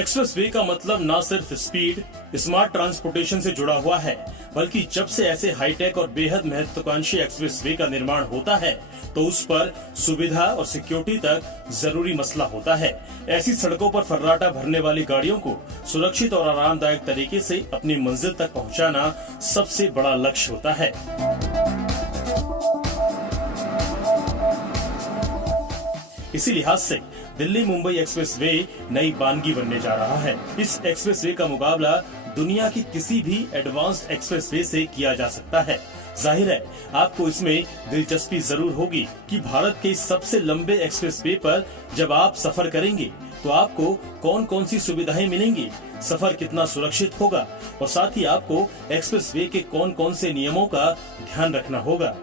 Express way का मतलब न सिर्फ स्पीड, स्मार्ट ट्रांसपोर्टेशन से जुड़ा हुआ है, बल्कि जब से ऐसे हाईटेक और बेहद महत्वाकांक्षी एक्सप्रेस वे का निर्माण होता है तो उस पर सुविधा और सिक्योरिटी तक जरूरी मसला होता है। ऐसी सड़कों पर फर्राटा भरने वाली गाड़ियों को सुरक्षित और आरामदायक तरीके से अपनी मंजिल तक पहुंचाना सबसे बड़ा लक्ष्य होता है। इसी लिहाज से दिल्ली मुंबई एक्सप्रेस वे नई बानगी बनने जा रहा है। इस एक्सप्रेस वे का मुकाबला दुनिया की किसी भी एडवांस्ड एक्सप्रेस वे से किया जा सकता है। जाहिर है आपको इसमें दिलचस्पी जरूर होगी कि भारत के सबसे लंबे एक्सप्रेस वे पर जब आप सफर करेंगे तो आपको कौन कौन सी सुविधाएं मिलेंगी, सफर कितना सुरक्षित होगा और साथ ही आपको एक्सप्रेस वे के कौन कौन से नियमों का ध्यान रखना होगा।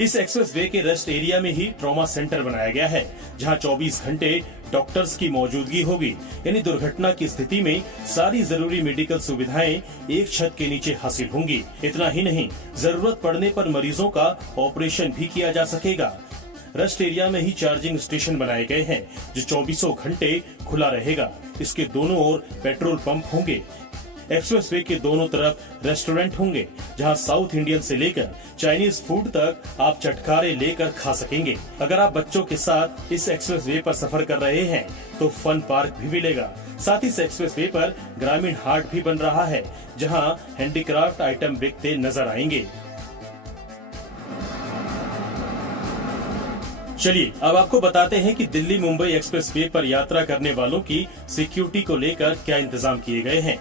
इस एक्सप्रेस वे के रेस्ट एरिया में ही ट्रॉमा सेंटर बनाया गया है, जहां 24 घंटे डॉक्टर्स की मौजूदगी होगी। यानी दुर्घटना की स्थिति में सारी जरूरी मेडिकल सुविधाएं एक छत के नीचे हासिल होंगी। इतना ही नहीं, जरूरत पड़ने पर मरीजों का ऑपरेशन भी किया जा सकेगा। रेस्ट एरिया में ही चार्जिंग स्टेशन बनाए गए हैं जो 24 घंटे खुला रहेगा। इसके दोनों ओर पेट्रोल पंप होंगे। एक्सप्रेस वे के दोनों तरफ रेस्टोरेंट होंगे जहां साउथ इंडियन से लेकर चाइनीज फूड तक आप चटखारे लेकर खा सकेंगे। अगर आप बच्चों के साथ इस एक्सप्रेस वे पर सफर कर रहे हैं तो फन पार्क भी मिलेगा। साथ ही इस एक्सप्रेस वे पर ग्रामीण हाट भी बन रहा है जहां हैंडीक्राफ्ट आइटम बिकते नजर आएंगे। चलिए अब आपको बताते हैं कि दिल्ली मुंबई एक्सप्रेस वे पर यात्रा करने वालों की सिक्योरिटी को लेकर क्या इंतजाम किए गए हैं।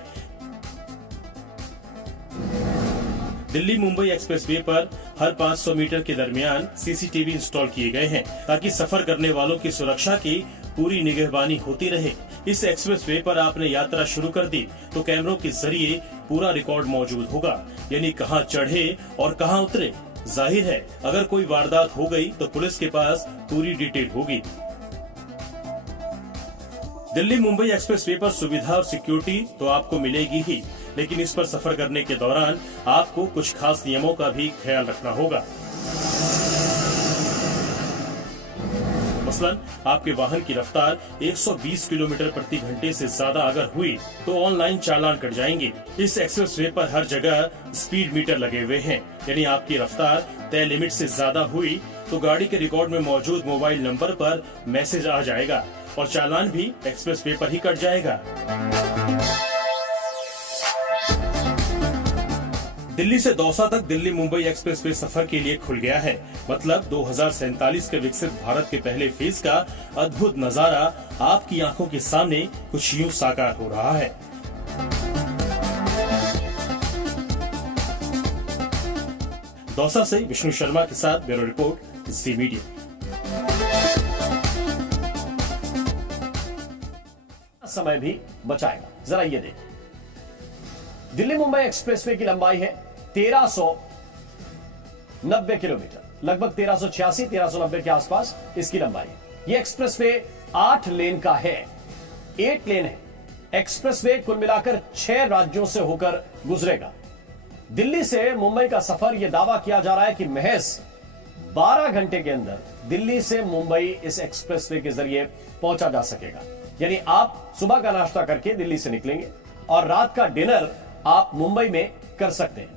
दिल्ली मुंबई एक्सप्रेस वे पर हर 500 मीटर के दरमियान सीसीटीवी इंस्टॉल किए गए हैं ताकि सफर करने वालों की सुरक्षा की पूरी निगहबानी होती रहे। इस एक्सप्रेस वे पर आपने यात्रा शुरू कर दी तो कैमरों के जरिए पूरा रिकॉर्ड मौजूद होगा, यानी कहां चढ़े और कहां उतरे। जाहिर है अगर कोई वारदात हो गई तो पुलिस के पास पूरी डिटेल होगी। दिल्ली मुंबई एक्सप्रेस वे पर सुविधा और सिक्योरिटी तो आपको मिलेगी ही, लेकिन इस पर सफर करने के दौरान आपको कुछ खास नियमों का भी ख्याल रखना होगा। मसलन आपके वाहन की रफ्तार 120 किलोमीटर प्रति घंटे से ज्यादा अगर हुई तो ऑनलाइन चालान कट जाएंगे। इस एक्सप्रेस वे पर हर जगह स्पीड मीटर लगे हुए हैं, यानी आपकी रफ्तार तय लिमिट से ज्यादा हुई तो गाड़ी के रिकॉर्ड में मौजूद मोबाइल नंबर पर मैसेज आ जाएगा और चालान भी एक्सप्रेस वे पर ही कट जाएगा। दिल्ली से दौसा तक दिल्ली मुंबई एक्सप्रेस वे सफर के लिए खुल गया है। मतलब 2047 के विकसित भारत के पहले फेज का अद्भुत नजारा आपकी आंखों के सामने कुछ यूं साकार हो रहा है। दौसा से विष्णु शर्मा के साथ ब्यूरो रिपोर्ट, जी मीडिया। समय भी बचाएगा। जरा ये देखिए, दिल्ली मुंबई एक्सप्रेसवे की लंबाई है 1390 किलोमीटर, लगभग 1386 1390 के आसपास इसकी लंबाई है। यह एक्सप्रेसवे 8 लेन का है, 8 लेन है। एक्सप्रेसवे कुल मिलाकर 6 राज्यों से होकर गुजरेगा। दिल्ली से मुंबई का सफर यह दावा किया जा रहा है कि महज 12 घंटे के अंदर दिल्ली से मुंबई इस एक्सप्रेसवे के जरिए पहुंचा जा सकेगा। यानी आप सुबह का नाश्ता करके दिल्ली से निकलेंगे और रात का डिनर आप मुंबई में कर सकते हैं।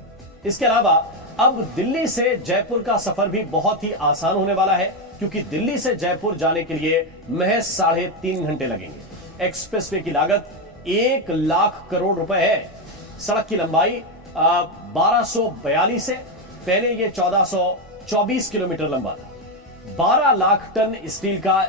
इसके अलावा अब दिल्ली से जयपुर का सफर भी बहुत ही आसान होने वाला है, क्योंकि दिल्ली से जयपुर जाने के लिए महज 3.5 घंटे लगेंगे। एक्सप्रेसवे की लागत 1 लाख करोड़ रुपए है। सड़क की लंबाई 1242 है, पहले यह 1424 किलोमीटर लंबा था। 12 लाख टन स्टील का